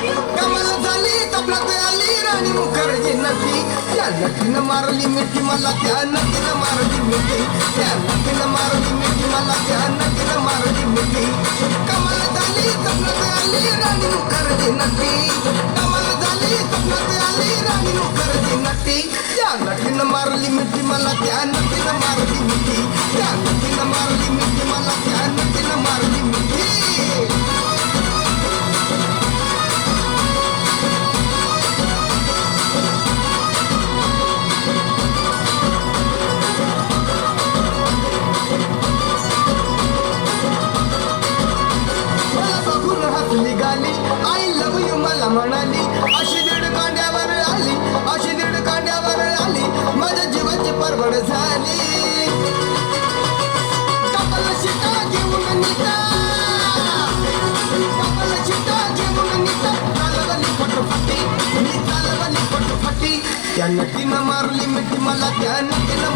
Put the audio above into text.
कमाल झाली तबलात आली राणी मुखर्जी नटी त्या नटीनं मारली मिठी मला त्या नटीनं मारली मिठी त्या नटीनं मारली मिठी मला त्या नटीनं मारली मिठी कमाल झाली तबलात आली राणी मुखर्जी नटी कमाल झाली तबलात आली राणी मुखर्जी नटी त्या नटीनं मारली मिठी मला त्या नटीनं मारली मिठी त्या नटीनं मारली मिठी मला त्या नटीनं मारली मिठी निघाली आई लव यू मला म्हणाली अशी दीड कांड्यावर आली अशी दीड कांड्यावर आली माझ्या जीवाची परवड झाली कपाल शिटा घेऊन निघा कपाल शिटा घेऊन निघा चालवली फटोफटी मी चालवली फटोफटी त्या नटीनं मारली मिठी मला त्या नटीनं